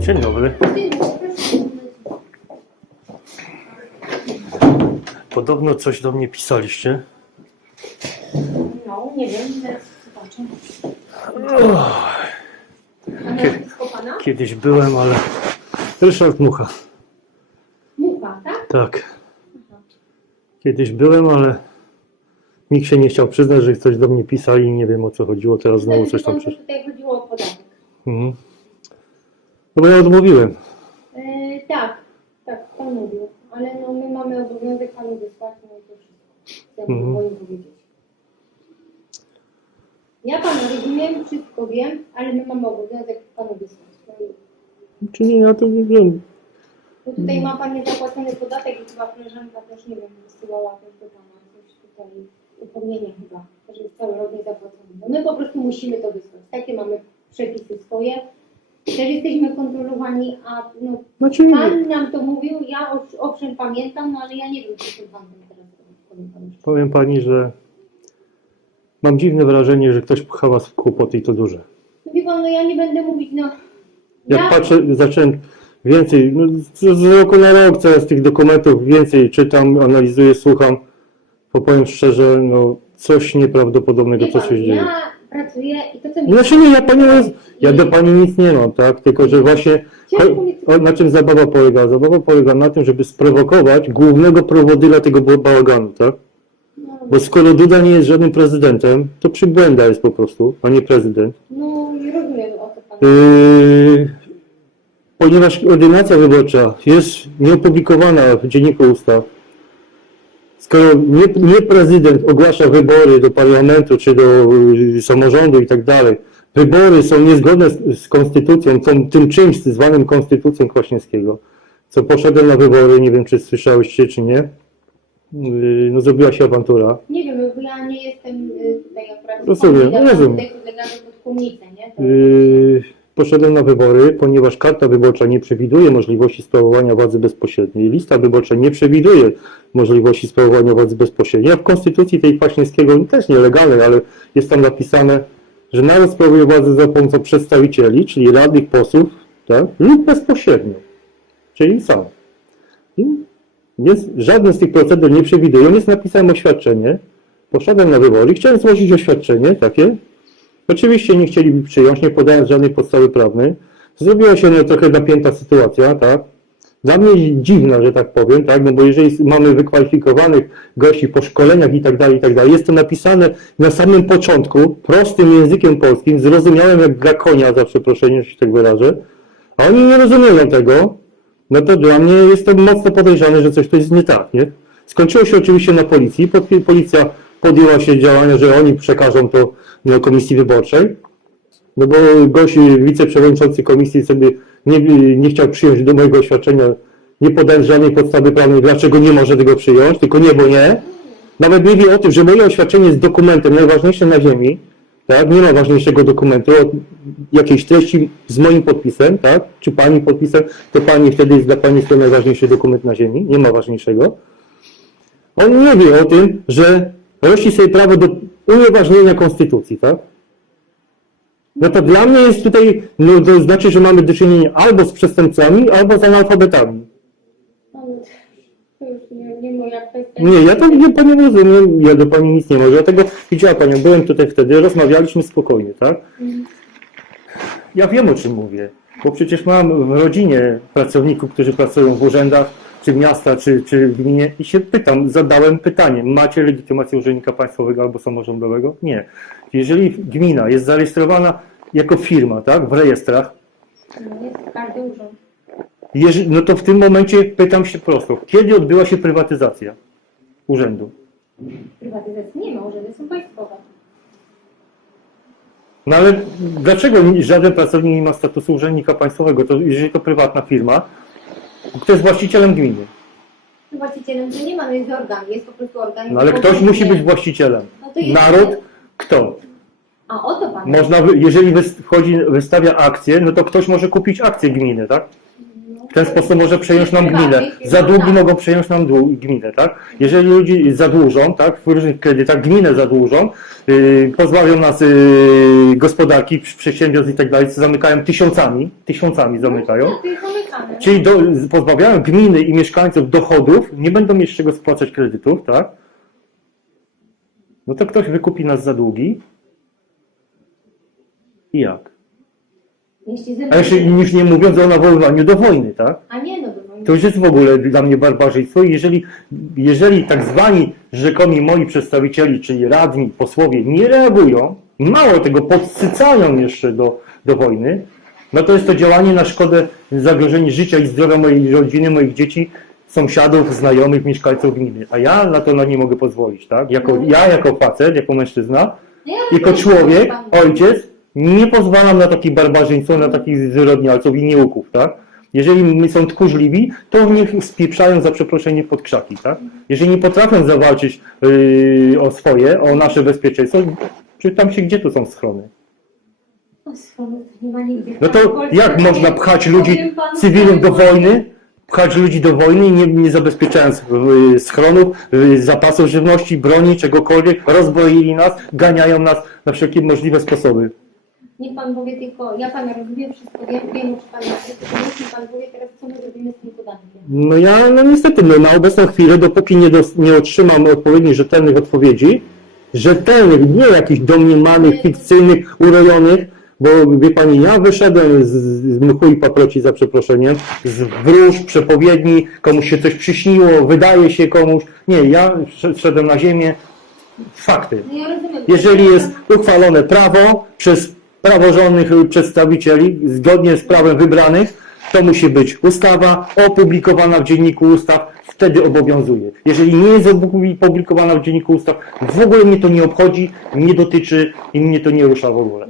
Dzień dobry. Podobno coś do mnie pisaliście. No, nie wiem, zaraz zobaczę. Pana? Kiedyś byłem, ale... Ryszard Mucha. Mucha, tak? Tak. Kiedyś byłem, ale nikt się nie chciał przyznać, że coś do mnie pisali i nie wiem o co chodziło. Teraz znowu coś tam przyszło. Tutaj chodziło o podatek. Mhm. No bo ja odmówiłem. E, tak, tak, pan mówił. Ale no, my mamy obowiązek panu wysłać, no i to wszystko. Ja Mhm. powiem powiedzieć. Ja pana rozumiem, wszystko wiem, ale my mamy obowiązek panu wysłać. No i Czy nie, ja to nie wiem. bo tutaj ma pan niezapłacony podatek i chyba koleżanka też, nie wiem, wysyłała też do pana coś tutaj, upomnienie chyba, że jest cały rok niezapłacony. No my po prostu musimy to wysłać. Takie mamy przepisy swoje. Też jesteśmy kontrolowani, a no, Znaczy, pan nam to mówił, ja ow- owszem pamiętam, no ale ja nie wiem, co tym panem teraz robi. powiem pani, że mam dziwne wrażenie, że ktoś pcha was w kłopoty i to duże. No wie pan, no ja nie będę mówić, no. Jak Ja, patrzę, zacząłem więcej, no, z, z roku na rok coraz tych dokumentów więcej czytam, analizuję, słucham. Bo powiem szczerze, no coś nieprawdopodobnego, co się dzieje. ja pracuję i to co mi... Znaczy nie, ja pani, ja do pani nic nie mam, tak? Tylko, że właśnie o, na czym zabawa polega? Zabawa polega na tym, żeby sprowokować głównego prowodyla tego ba- bałaganu, tak? No, Bo skoro Duda nie jest żadnym prezydentem, to przybłęda jest po prostu, a nie prezydent. no nie rozumiem o co pan... Yy, ponieważ ordynacja wyborcza jest nieopublikowana w Dzienniku Ustaw, skoro nie, nie prezydent ogłasza wybory do parlamentu czy do yy, samorządu i tak dalej, wybory są niezgodne z, z konstytucją, tą, tym czymś zwanym konstytucją Kwaśniewskiego, co poszedłem na wybory, nie wiem czy słyszałyście czy nie, yy, no zrobiła się awantura. Nie wiem, ja nie jestem y, tutaj akurat... Rozumiem, rozumiem. Yy, poszedłem na wybory, ponieważ karta wyborcza nie przewiduje możliwości sprawowania władzy bezpośredniej. Lista wyborcza nie przewiduje możliwości sprawowania władzy bezpośredniej. A w konstytucji tej Kwaśniewskiego, też nielegalnej, ale jest tam napisane, że naród sprawuje władzę za pomocą przedstawicieli, czyli radnych, posłów, tak? lub bezpośrednio, czyli sam. Więc żaden z tych procedur nie przewiduje. Więc napisałem oświadczenie, poszedłem na wybory, chciałem złożyć oświadczenie takie, Oczywiście nie chcieli mi przyjąć, nie podając żadnej podstawy prawnej. Zrobiła się no, trochę napięta sytuacja, tak? Dla mnie dziwna, że tak powiem, tak? No bo jeżeli mamy wykwalifikowanych gości po szkoleniach i tak dalej, i tak dalej, jest to napisane na samym początku, prostym językiem polskim, zrozumiałym jak dla konia, za przeproszeniem, że się tak wyrażę, a oni nie rozumieją tego, no to dla mnie jest to mocno podejrzane, że coś tu jest nie tak, nie? Skończyło się oczywiście na policji, policja podjęła się działania, że oni przekażą to komisji wyborczej, no bo gość, wiceprzewodniczący komisji sobie nie, nie chciał przyjąć do mojego oświadczenia, nie podając żadnej podstawy prawnej, dlaczego nie może tego przyjąć, tylko nie, bo nie. Nawet nie wie o tym, że moje oświadczenie jest dokumentem najważniejszym na ziemi, tak? Nie ma ważniejszego dokumentu od jakiejś treści z moim podpisem, tak? Czy pani podpisem, to pani wtedy jest dla pani to najważniejszy dokument na ziemi, nie ma ważniejszego. On nie wie o tym, że rości sobie prawo do unieważnienia konstytucji, tak? No to dla mnie jest tutaj, no to znaczy, że mamy do czynienia albo z przestępcami, albo z analfabetami. to już nie, nie moja kwestia. Nie, ja to nie panią rozumiem, ja do pani nic nie mogę. Dlatego widziała panią, byłem tutaj wtedy, rozmawialiśmy spokojnie, tak? Mm. Ja wiem o czym mówię, bo przecież mam w rodzinie pracowników, którzy pracują w urzędach, czy miasta, czy, czy w gminie i się pytam, zadałem pytanie, macie legitymację urzędnika państwowego albo samorządowego? Nie. Jeżeli gmina jest zarejestrowana jako firma, tak, w rejestrach, jest każdy urząd. No to w tym momencie pytam się prosto, kiedy odbyła się prywatyzacja urzędu? Prywatyzacji nie ma, urzędy są państwowe. No ale dlaczego żaden pracownik nie ma statusu urzędnika państwowego, to, jeżeli to prywatna firma? Kto jest właścicielem gminy? Właścicielem to nie ma, no jest organ, jest po prostu organ. No ale ktoś musi być właścicielem. No to jest- Naród? Kto? A o to pan. Można, wy- jeżeli wys- wchodzi, wystawia akcję, no to ktoś może kupić akcję gminy, tak? W ten sposób może przejąć nam gminę. Prywatnych, Za no długi tak. mogą przejąć nam gminę, tak? Jeżeli ludzi zadłużą, tak, w różnych kredytach, gminę zadłużą, yy, pozbawią nas yy, gospodarki, przedsiębiorstw i tak dalej, co zamykają tysiącami, tysiącami zamykają. Zamykane. Czyli do, pozbawiają gminy i mieszkańców dochodów, nie będą mieć z czego spłacać kredytów, tak? No to ktoś wykupi nas za długi. I jak? Jeśli A jeszcze już nie mówiąc o nawoływaniu do wojny, tak? A nie, no bo To już jest w ogóle dla mnie barbarzyństwo. I Jeżeli, jeżeli tak zwani rzekomi moi przedstawicieli, czyli radni, posłowie nie reagują, mało tego, podsycają jeszcze do, do wojny, no to jest to działanie na szkodę zagrożenia życia i zdrowia mojej rodziny, moich dzieci, sąsiadów, znajomych, mieszkańców gminy. A ja na to na nie mogę pozwolić, tak? Jako, ja jako facet, jako mężczyzna, No ja jako człowiek, ojciec, nie pozwalam na takie barbarzyństwo, na takich zwyrodnialców i nieuków, tak? Jeżeli my są tchórzliwi, to niech spieprzają za przeproszenie pod krzaki, tak? Jeżeli nie potrafią zawalczyć yy, o swoje, o nasze bezpieczeństwo, czytam się, gdzie tu są schrony. O, schody to nie ma nigdzie. No to jak można pchać ludzi panu, cywilnych do wojny, pchać ludzi do wojny, nie, nie zabezpieczając yy, schronów, yy, zapasów żywności, broni, czegokolwiek, rozbroili nas, ganiają nas na wszelkie możliwe sposoby. Niech pan powie tylko, ja pana rozumiem wszystko, wiem, wiem o czym pan niech pan powie teraz, co my zrobimy z tym podatkiem. No ja, no niestety, no, na obecną chwilę, dopóki nie, dos- nie otrzymam odpowiednich, rzetelnych odpowiedzi, rzetelnych, nie jakichś domniemanych, fikcyjnych, urojonych, bo wie Pani, ja wyszedłem z, z mchu i paproci za przeproszeniem, z wróż, przepowiedni, komuś się coś przyśniło, wydaje się komuś. Nie, ja sz- szedłem na ziemię, fakty. No ja rozumiem. Jeżeli jest uchwalone prawo przez praworządnych przedstawicieli, zgodnie z prawem wybranych, to musi być ustawa opublikowana w Dzienniku Ustaw, wtedy obowiązuje. Jeżeli nie jest opublikowana w Dzienniku Ustaw, w ogóle mnie to nie obchodzi, nie dotyczy i mnie to nie rusza w ogóle.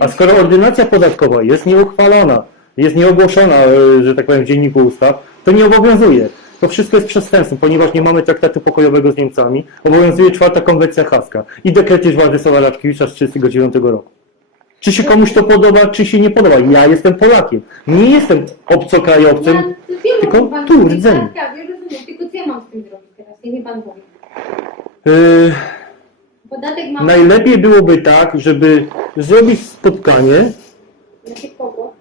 A skoro ordynacja podatkowa jest nieuchwalona, jest nieogłoszona, e, że tak powiem, w Dzienniku Ustaw, to nie obowiązuje. To wszystko jest przestępstwem, ponieważ nie mamy traktatu pokojowego z Niemcami. Obowiązuje czwarta konwencja haska i dekret już Władysława Raczkiewicza z 1939 roku. Czy się komuś to podoba, czy się nie podoba? Ja jestem Polakiem. Nie jestem obcokrajowcem. Ja wiem, tylko pan tu, mówi, rdzeń. Tak, tak, ja rozumiem, tylko co ja mam z tym zrobić teraz? Niech mi pan powie. Yy, Podatek mam... najlepiej byłoby tak, żeby zrobić spotkanie Jakie kogo?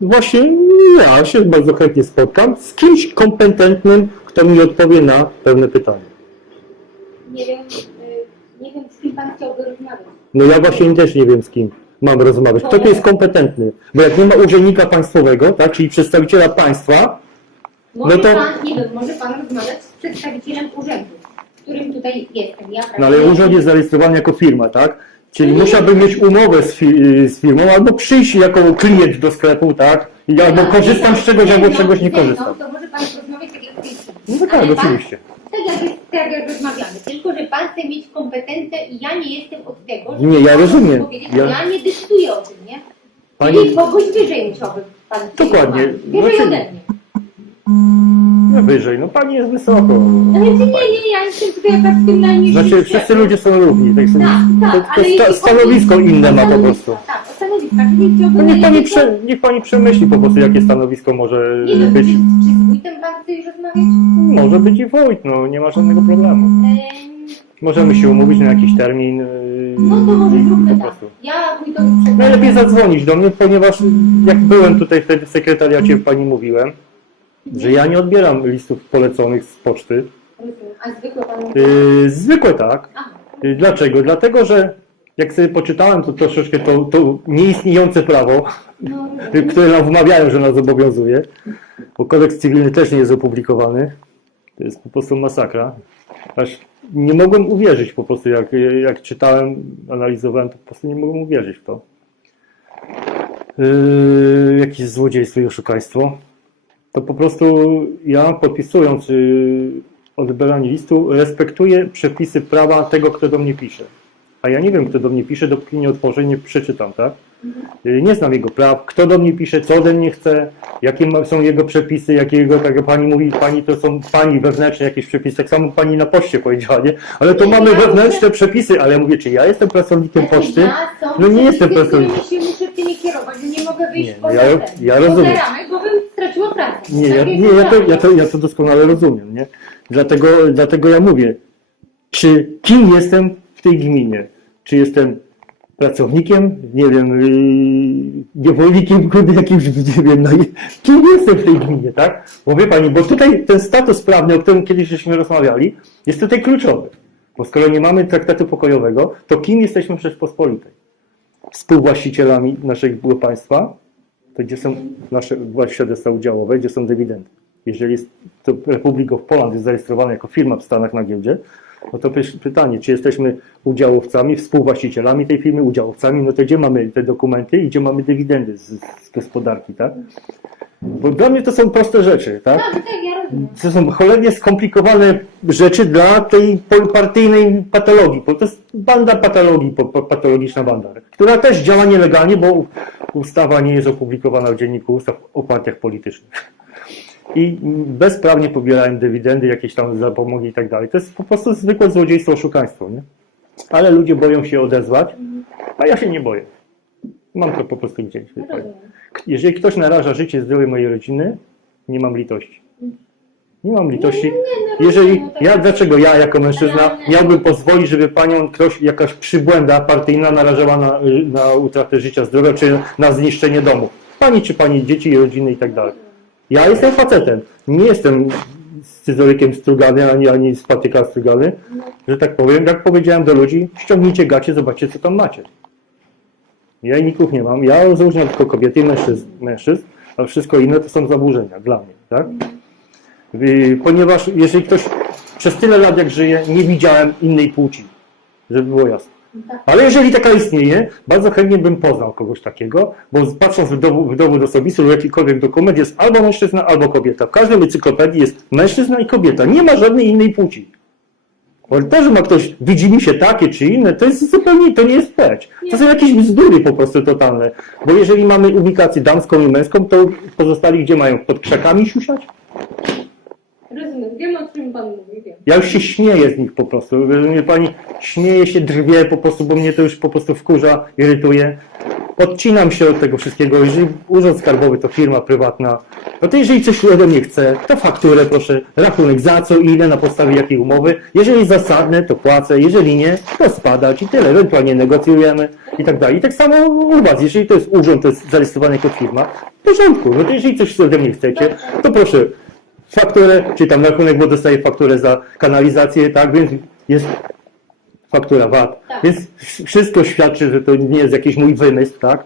Właśnie ja się bardzo chętnie spotkam z kimś kompetentnym, kto mi odpowie na pewne pytania. Nie wiem, y, nie wiem z kim pan chciałby rozmawiać. No ja właśnie też nie wiem z kim mam rozmawiać. Kto tu jest kompetentny? Bo jak nie ma urzędnika państwowego, tak, czyli przedstawiciela państwa, Może No to- pan, nie wiem, może pan rozmawiać z przedstawicielem urzędu, którym tutaj jestem. Ja no ale urząd jest zarejestrowany jako firma, tak? Czyli musiałbym mieć umowę z, fi- z firmą, albo przyjść jako klient do sklepu, tak? I albo korzystam z czegoś, albo czegoś nie korzystam. No, to może pan rozmawiać tak jak w tej chwili. No tak, Ale pan- oczywiście. Tak jak, tak jak rozmawiamy, tylko że pan chce mieć kompetencję i ja nie jestem od tego, żeby Nie, ja rozumiem. powiedzieć, Ja- Ja... nie decyduję o tym, nie? Pani- Czyli kogoś wyżej musiałby pan Dokładnie. Wyżej Znaczy- ode mnie. Wyżej, no pani jest wysoko. Więc nie, nie, ja jestem tutaj jakaś tym najniższym Znaczy wszyscy ludzie są równi, tak, Tak, tak, to, to ale sta, jeśli stanowisko chodzi- inne ma po prostu. Tak, o stanowisko. Czyli No niech pani, prze, niech pani przemyśli po prostu, jakie stanowisko może Nie wiem, być. czy, czy z wójtem pan chce już rozmawiać? Może być i wójt, no nie ma żadnego problemu. Em, Możemy się umówić na jakiś termin. yy, No to może po zróbmy tak. prostu. Ja wójtowi przekażę. Najlepiej zadzwonić do mnie, ponieważ jak byłem tutaj wtedy w sekretariacie, pani mówiłem, że ja nie odbieram listów poleconych z poczty. A zwykle pan... Yy, zwykłe tak. Yy, Dlaczego? Dlatego, że jak sobie poczytałem to troszeczkę to, to nieistniejące prawo, No, rozumiem. które nam wmawiają, że nas obowiązuje, bo kodeks cywilny też nie jest opublikowany. To jest po prostu masakra. Aż nie mogłem uwierzyć po prostu, jak, jak czytałem, analizowałem, to po prostu nie mogłem uwierzyć w to. Yy, jakieś złodziejstwo i oszukaństwo. To po prostu ja podpisując yy, odebranie listu, respektuję przepisy prawa tego, kto do mnie pisze. A ja nie wiem, kto do mnie pisze, dopóki nie otworzę nie przeczytam, tak? Y, Nie znam jego praw, kto do mnie pisze, co ode mnie chce, jakie są jego przepisy, jakiego, tak jak pani mówi, pani to są pani wewnętrzne jakieś przepisy, tak samo pani na poczcie powiedziała, nie? Ale to mamy ja wewnętrzne przepisy, ale ja mówię, czy ja jestem pracownikiem? Ja są No nie jestem personel. którymi się muszę tymi kierować, nie mogę wyjść Nie, poza ja- ja rozumiem. Straciła pracę. Nie, ja, nie ja, to, ja, to, ja to doskonale rozumiem, nie? Dlatego, dlatego ja mówię, czy kim jestem w tej gminie? Czy jestem pracownikiem, nie wiem, yy, niewolnikiem, jakimś, nie wiem, no, kim jestem w tej gminie, tak? Wie Pani, bo tutaj ten status prawny, o którym kiedyś żeśmy rozmawiali, jest tutaj kluczowy. Bo skoro nie mamy traktatu pokojowego, to kim jesteśmy w Rzeczpospolitej? Współwłaścicielami naszego państwa, to gdzie są nasze świadectwa udziałowe, gdzie są dywidendy. Jeżeli to Republic of Poland jest zarejestrowana jako firma w Stanach na giełdzie, no to py- pytanie, czy jesteśmy udziałowcami, współwłaścicielami tej firmy, udziałowcami, no to gdzie mamy te dokumenty i gdzie mamy dywidendy z, z gospodarki, tak? Bo dla mnie to są proste rzeczy, tak? Tak, tak, ja rozumiem. To są cholernie skomplikowane rzeczy dla tej partyjnej patologii, bo to jest banda patologii, patologiczna banda, która też działa nielegalnie, bo ustawa nie jest opublikowana w dzienniku ustaw o partiach politycznych. I bezprawnie pobierają dywidendy, jakieś tam zapomogi i tak dalej. To jest po prostu zwykłe złodziejstwo, oszukaństwo, nie? Ale ludzie boją się odezwać, a ja się nie boję. Mam to po prostu gdzieś. Jeżeli ktoś naraża życie, zdrowie mojej rodziny, nie mam litości. Nie mam litości. Jeżeli no tak. ja, dlaczego ja jako mężczyzna miałbym pozwolić, żeby panią ktoś, jakaś przybłęda partyjna narażała na, na utratę życia, zdrowia, czy na zniszczenie domu? Pani czy pani dzieci i rodziny i tak dalej. Ja jestem facetem. Nie jestem scyzorykiem strugany, ani, ani z patyka strugany, że tak powiem. Jak powiedziałem do ludzi, ściągnijcie gacie, zobaczcie co tam macie. Jajników nie mam. Ja rozróżniam tylko kobiety i mężczyzn, mężczyzn, a wszystko inne to są zaburzenia dla mnie, tak? Ponieważ jeżeli ktoś przez tyle lat jak żyje, nie widziałem innej płci, żeby było jasne. Ale jeżeli taka istnieje, bardzo chętnie bym poznał kogoś takiego, bo patrząc w dowód, w dowód osobisty lub jakikolwiek dokument jest albo mężczyzna, albo kobieta. W każdej encyklopedii jest mężczyzna i kobieta. Nie ma żadnej innej płci. Bo to, że ma ktoś, widzi mi się takie czy inne, to jest zupełnie, to nie jest płeć. To są jakieś bzdury po prostu totalne. Bo jeżeli mamy ubikację damską i męską, to pozostali gdzie mają? Pod krzakami siusiać? Rozumiem, wiem o czym pan mówi, wiem. Ja już się śmieję z nich po prostu. Mnie pani śmieje się, drwie po prostu, bo mnie to już po prostu wkurza, irytuje. Odcinam się od tego wszystkiego. Jeżeli urząd skarbowy to firma prywatna, no to jeżeli coś ode mnie chce, to fakturę proszę, rachunek za co, ile, na podstawie jakiej umowy. Jeżeli jest zasadne, to płacę, jeżeli nie, to spadać i tyle. Ewentualnie negocjujemy i tak dalej. I tak samo u Was, jeżeli to jest urząd, to jest zarejestrowany jako firma, w porządku. No to jeżeli coś ode mnie chcecie, to proszę, fakturę, czy tam rachunek, bo dostaję fakturę za kanalizację, tak, więc jest faktura VAT. Tak. Więc wszystko świadczy, że to nie jest jakiś mój wymysł, tak?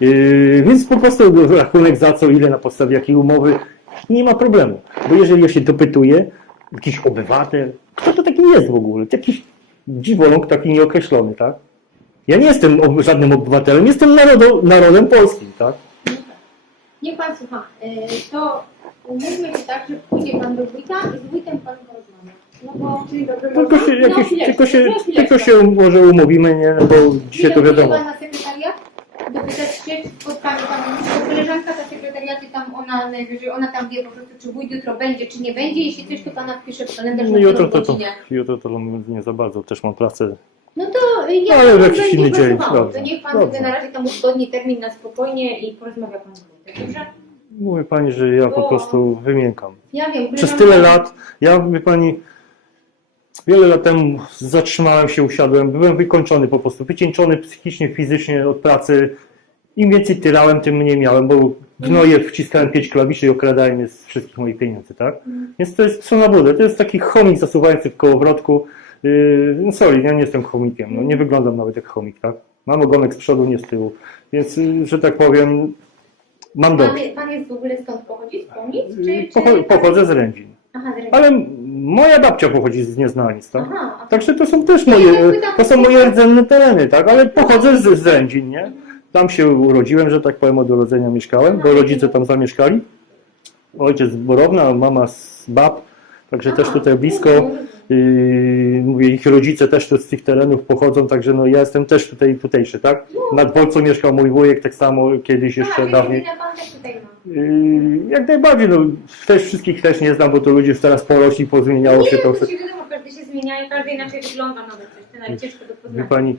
Yy, więc po prostu rachunek za co, ile na podstawie jakiej umowy, nie ma problemu. Bo jeżeli ja się dopytuję, jakiś obywatel, kto to taki jest w ogóle? Jakiś dziwoląg taki nieokreślony, tak? Ja nie jestem ob- żadnym obywatelem, jestem narodo, narodem polskim, tak? Niech pan słucha, y, to umówmy się tak, że pójdzie pan do wójta i z wójtem pan porozmawia. No bo... Tylko się, jakieś, no, tylko się, no, tylko się może umówimy, nie? No bo dzisiaj to Pójdzie wiadomo. pan na sekretariat, dopytać się, czy spotkamy tam bo koleżanka ta sekretariaty tam, ona najwyżej, ona tam wie po prostu, czy wójt jutro będzie, czy nie będzie, jeśli coś, to pana wpisze w kalendarz No na jutro którą to, to, godzinę. jutro to nie za bardzo, też mam pracę. No to y, jak Ale w jakiś inny dzień, dobrze, to niech pan dobrze. sobie na razie tam uzgodni termin na spokojnie i porozmawia pan z wójtem, dobrze? Mówię pani, że ja po O. prostu wymiękam. Ja wiem, Przez tyle lat, ja wie pani, wiele lat temu zatrzymałem się, usiadłem, byłem wykończony po prostu, wycieńczony psychicznie, fizycznie od pracy. Im więcej tyrałem, tym mniej miałem, bo gnoje wciskałem pięć klawiszy i okradałem je z wszystkich moich pieniędzy, tak? Więc to jest co naprawdę, to jest taki chomik zasuwający w kołowrotku. Yy, no sorry, ja nie jestem chomikiem, no nie wyglądam nawet jak chomik, tak? Mam ogonek z przodu, nie z tyłu. Więc, yy, że tak powiem, mam Pan, dobrze. pan jest w ogóle stąd pochodzi? Z Pomic? Czy, czy... pocho- Pochodzę z Rędzin. Aha, z. Ale moja babcia pochodzi z Nieznanic, tak? Aha, Także to są też moje, tak to są moje rdzenne tereny, tak? Ale pochodzę z, z Rędzin, nie? Tam się urodziłem, że tak powiem, od urodzenia mieszkałem, bo rodzice tam zamieszkali. Ojciec z Borowna, mama z Bab, także też tutaj blisko. Mówię, ich rodzice też tu z tych terenów pochodzą, także no ja jestem też tutaj tutejszy, tak? Nad Wolcą mieszkał mój wujek, tak samo kiedyś jeszcze dawniej. Yy, jak najbardziej, no też wszystkich też nie znam, bo to ludzie już teraz porośli, pozmieniało się to. wiadomo, każdy się zmienia i każdy inaczej wygląda nawet to ciężko do poznania. pani,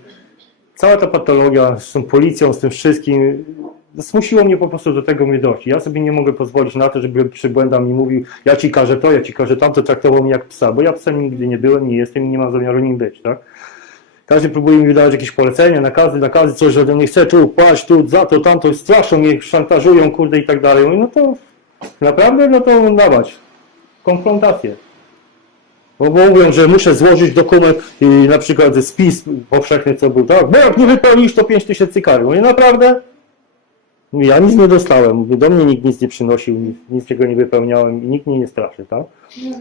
cała ta patologia z tą policją, z tym wszystkim, zmusiło mnie po prostu do tego mnie dojść. Ja sobie nie mogę pozwolić na to, żeby przybłęda mi mówił, ja ci każę to, ja ci każę tamto, traktował mnie jak psa, bo ja psem nigdy nie byłem, nie jestem i nie mam zamiaru nim być, tak? Każdy próbuje mi wydawać jakieś polecenia, nakazy, nakazy, coś, że ode mnie chce, tu płać, tu za to, tamto, straszą mnie, szantażują, kurde i tak dalej. No to naprawdę, no to dawać. Konfrontację. Bo, mówią, że muszę złożyć dokument, i na przykład spis powszechny, co był, tak? Bo jak nie wypełnisz, to 5 tysięcy kary. Mówię, naprawdę? Mówię, Ja nic nie dostałem. Mówię, do mnie nikt nic nie przynosił, nic, nic czego nie wypełniałem i nikt mnie nie straszy, tak?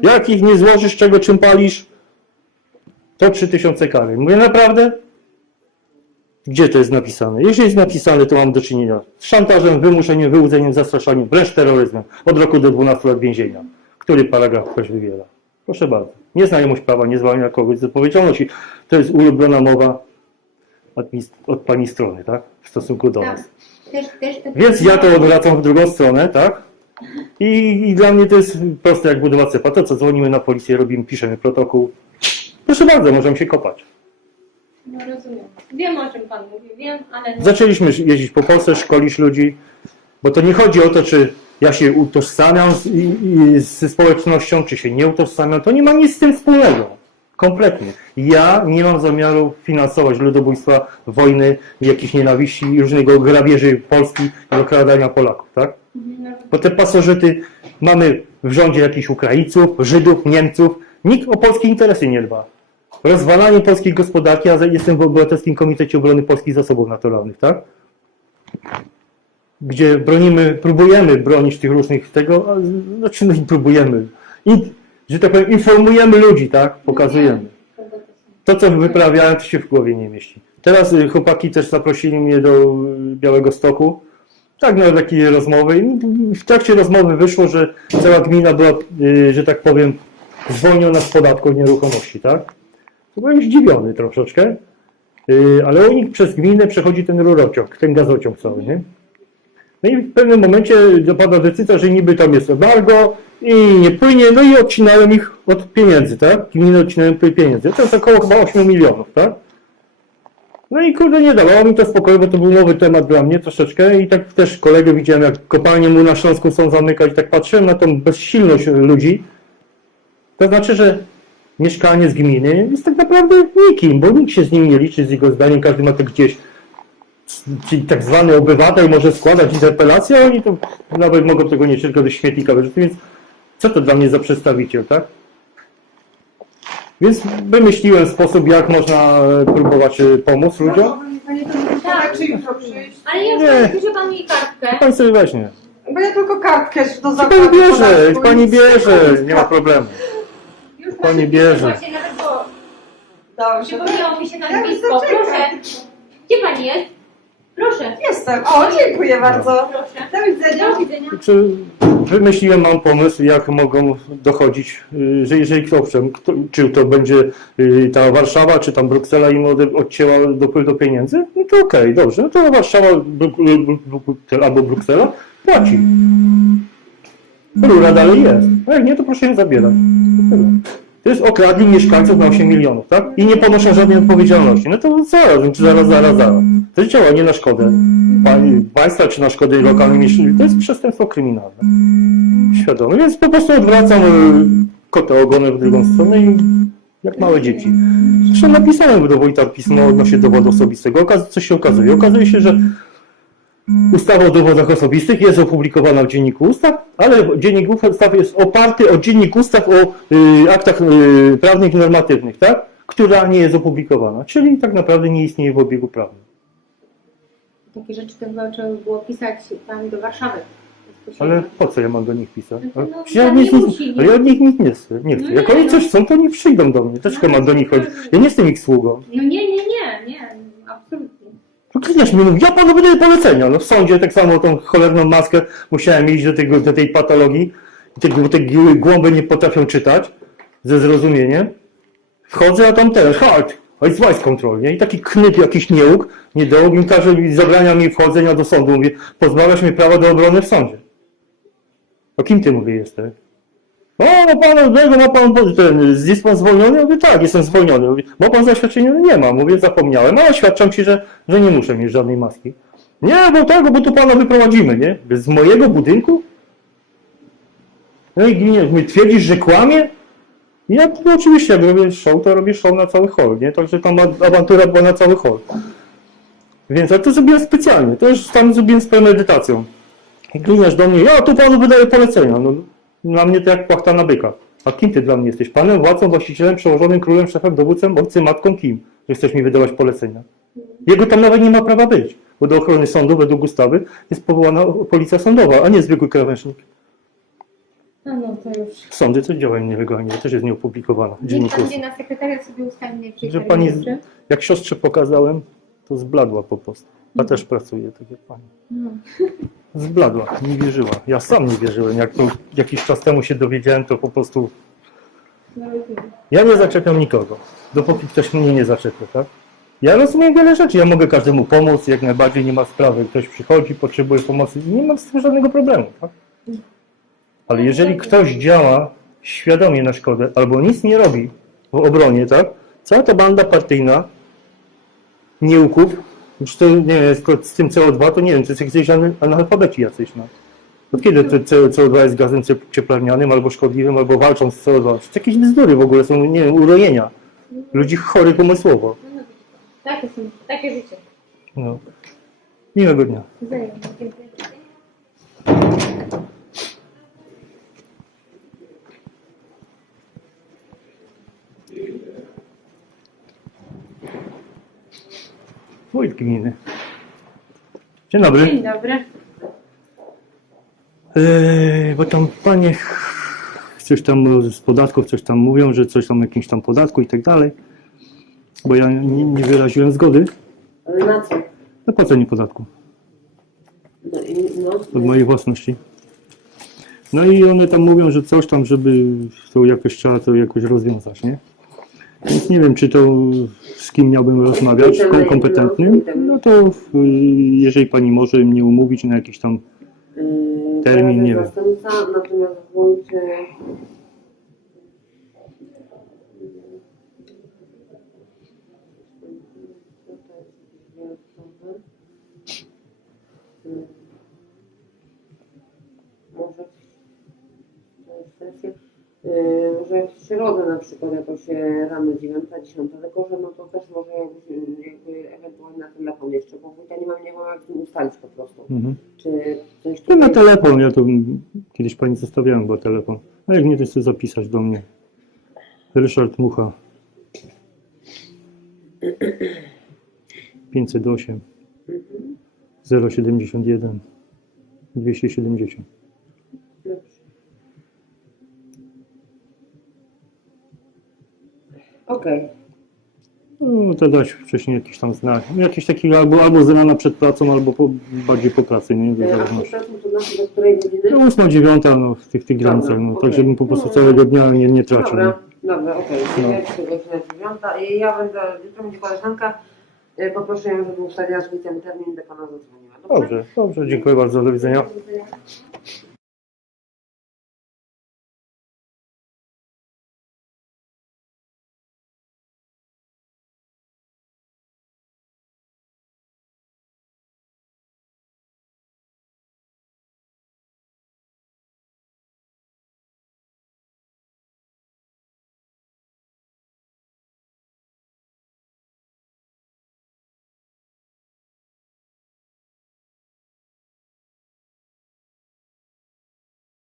Jak ich nie złożysz, czego czym palisz, to 3000 kary. Mówię, naprawdę? Gdzie to jest napisane? Jeśli jest napisane, to mam do czynienia z szantażem, wymuszeniem, wyłudzeniem, zastraszaniem, wręcz terroryzmem. Od roku do 12 lat więzienia. Który paragraf ktoś wybiera? Proszę bardzo. Nieznajomość prawa, nie zwalnia kogoś z odpowiedzialności. To jest ulubiona mowa od, od pani strony, tak? W stosunku do nas. Też, też te Więc ja to odwracam w drugą stronę, tak? I, I dla mnie to jest proste jak budowa cepa. To co, dzwonimy na policję, robimy, piszemy protokół. Proszę bardzo, możemy się kopać. No rozumiem. Wiem o czym Pan mówi, wiem, ale... Zaczęliśmy jeździć po Polsce, szkolić ludzi, bo to nie chodzi o to, czy ja się utożsamiam z, i, i, ze społecznością, czy się nie utożsamiam. To nie ma nic z tym wspólnego. Kompletnie. Ja nie mam zamiaru finansować ludobójstwa, wojny, jakichś nienawiści różnego grabieży Polski i okradania Polaków, tak? Bo te pasożyty mamy w rządzie jakichś Ukraińców, Żydów, Niemców. Nikt o polskie interesy nie dba. Rozwalanie polskiej gospodarki, a jestem w Obywatelskim Komitecie Obrony Polskich Zasobów Naturalnych, tak? Gdzie bronimy, próbujemy bronić tych różnych tego, a, znaczy no próbujemy. I, że tak powiem, informujemy ludzi, tak? Pokazujemy. to co wyprawiałem, to się w głowie nie mieści. Teraz y, chłopaki też zaprosili mnie do y, Białego Stoku. Tak, na takie rozmowy. I w trakcie rozmowy wyszło, że cała gmina była, y, że tak powiem, zwolniona z podatku od nieruchomości, tak? To byłem zdziwiony troszeczkę. Ale u nich przez gminę przechodzi ten rurociąg, ten gazociąg cały, nie? No i w pewnym momencie dopada decyzja, że niby tam jest embargo i nie płynie, no i odcinają ich od pieniędzy, tak? Gminy odcinają pieniędzy. To jest około chyba 8 milionów, tak? No i kurde, nie dawało mi to spokoju, bo to był nowy temat dla mnie troszeczkę i tak też kolegę widziałem, jak kopalnie mu na Śląsku są zamykać, tak patrzyłem na tą bezsilność ludzi. To znaczy, że mieszkanie z gminy jest tak naprawdę nikim, bo nikt się z nim nie liczy, z jego zdaniem, każdy ma to gdzieś czyli tak zwany obywatel może składać interpelację, a oni to nawet mogą tego nie tylko do śmietnika wyrzucić, więc co to dla mnie za przedstawiciel, tak? Więc wymyśliłem sposób, jak można e, próbować e, pomóc ludziom. Panie to tak, czy jutro przyjść? Ale ja Nie. już bierze Pan mi kartkę. Pani sobie weźmie. Bo ja tylko kartkę do Pani zakładu. bierze, podatku, pani bierze, nie ma problemu. Już Pani bierze. Właśnie nawet bo Dobrze. przypomniało mi się Ja nazwisko. zaczekam. Proszę. Gdzie Pani jest? Proszę. Jestem. O, dziękuję bardzo. Proszę. Do widzenia. Do widzenia. Czy wymyśliłem, mam pomysł, jak mogą dochodzić, y, że jeżeli owszem, kto, czy to będzie y, ta Warszawa, czy tam Bruksela im ode- odcięła dopływ do pieniędzy, no to okej, dobrze, no to Warszawa Bruk- Bruk- Bruk- albo Bruksela płaci. Rura dalej jest. A jak nie, to proszę ją zabierać. To tyle. To jest okradli mieszkańców na 8 milionów, tak? I nie ponoszą żadnej odpowiedzialności. No to zaraz, czy zaraz, zaraz, zaraz. To jest działanie na szkodę państwa, czy na szkodę lokalnej mieszkańców. To jest przestępstwo kryminalne. Świadomy. Więc po prostu odwracam y, kotę ogonem w drugą stronę i jak małe dzieci. Zresztą napisałem do wójta pismo odnośnie dowodu osobistego. Co się okazuje? Okazuje się, że Ustawa o dowodach osobistych jest opublikowana w Dzienniku Ustaw, ale Dziennik Ustaw jest oparty o Dziennik Ustaw o y, aktach y, prawnych i normatywnych, tak? która nie jest opublikowana, czyli tak naprawdę nie istnieje w obiegu prawnym. Takie rzeczy to chyba trzeba by było pisać tam do Warszawy. Ale po co ja mam do nich pisać? No, A no, ja nie nic, musi, nie? ja od nich nic nie chcę. Nie chcę. No Jak oni no. coś chcą, to nie przyjdą do mnie. Też No, mam do nich chodzić. Ja nie jestem ich sługą. No nie, nie, nie, nie, absolutnie. No mi mówi, ja panu będę polecenia. No w sądzie tak samo tą cholerną maskę musiałem iść do, tego, do tej patologii. Te, te głąby nie potrafią czytać ze zrozumieniem. Wchodzę, a tam teraz, halt, jest voice control, nie? I taki knyp, jakiś nieuk, niedołóg mi każe, mi zabrania mi wchodzenia do sądu. Mówię, pozbawiasz mnie prawa do obrony w sądzie. O kim ty mówię jesteś? O, ma pan odbiegu, ma pan ten, jest pan zwolniony? Mówię, tak, jestem zwolniony. Ma pan zaświadczenie? No Nie ma, mówię, zapomniałem, ale oświadczam ci, że, że nie muszę mieć żadnej maski. Nie, bo tego, bo tu pana wyprowadzimy, nie? Z mojego budynku? No i nie, twierdzisz, że kłamie? Ja no, oczywiście, jak robię show, to robię show na cały hol, nie? Także tam awantura była na cały hol. Więc ale to zrobiłem specjalnie, to już tam zrobiłem z premedytacją. I gliniarz do mnie, ja tu panu wydaję polecenia. No, na mnie to jak płachta na byka. A kim ty dla mnie jesteś? Panem, władcą, właścicielem, przełożonym, królem, szefem, dowódcą, ojcem, matką, kim? Że chcesz mi wydawać polecenia? Jego tam nawet nie ma prawa być, bo do ochrony sądu według ustawy jest powołana policja sądowa, a nie zwykły krawężnik. A no to już. Sądy coś działają nielegalnie, to też jest nieopublikowane. dzienniku. pan na sekretariat sobie ustawi Że pani, jak siostrze pokazałem, to zbladła po prostu. A też pracuje, tak jak pani. Zbladła, nie wierzyła. Ja sam nie wierzyłem. Jak to jakiś czas temu się dowiedziałem, to po prostu. Ja nie zaczepiam nikogo, dopóki ktoś mnie nie zaczepia, tak? Ja rozumiem wiele rzeczy. Ja mogę każdemu pomóc, jak najbardziej nie ma sprawy. Ktoś przychodzi, potrzebuje pomocy, nie mam z tym żadnego problemu, tak? Ale jeżeli ktoś działa świadomie na szkodę, albo nic nie robi w obronie, tak? Cała ta banda partyjna, nieuków, już to nie wiem, z tym CO2, to nie wiem, to jest jakieś ana- analfabeci jacyś, no. Od kiedy to C- CO2 jest gazem cie- cieplarnianym, albo szkodliwym, albo walczą z CO2? To jakieś bzdury w ogóle są, nie wiem, urojenia. Ludzi chorych umysłowo. Takie są, takie życie. No. Miłego dnia. Wzajemnie. Dziękuję. Wójt gminy. Dzień dobry. Dzień dobry. Eee, bo tam panie coś tam z podatków coś tam mówią, że coś tam jakimś tam podatku i tak dalej. Bo ja nie, nie wyraziłem zgody Ale na co? na płacenie podatku No, i, no, od mojej własności. No i one tam mówią, że coś tam, żeby to jakoś trzeba to jakoś rozwiązać, nie? Więc nie wiem, czy to z kim miałbym rozmawiać, kom- kompetentnym. No to jeżeli pani może mnie umówić na jakiś tam yy, Termin, nie wiem. zastępca, natomiast wójt... Yy, może to jest sesja, yy, może w środę na przykład jakoś rano 9, 10, tylko że no to też może jakby, jakby ewentualnie na telefon jeszcze, bo wójta nie mam, nie mam jak z ustalić po prostu. Mhm. Czy coś To na tutaj- telefon, ja to mm, kiedyś pani zostawiałem, bo telefon. A jak nie, to chcę zapisać do mnie. Ryszard Mucha. 508 071 270. Okej. No to dać wcześniej jakiś tam znak. Jakiś taki albo, albo z rana przed pracą, albo po, bardziej po pracy, nie? Do Okay. A zależności. przepraszam, to znaczy do której godziny? No 8, 9, no w tych, tych Dobra, granicach, no, okej. tak żebym po prostu No, całego dnia nie, nie tracił. Nie? Dobra, dobra, okej. No. Okay. Godzina dziewiąta. I ja będę, jutro będzie koleżanka, y, poproszę ją, żeby ustaliła z wójtem termin, do pana zadzwoniła. Dobrze, dobrze, dziękuję bardzo, do widzenia. Do widzenia.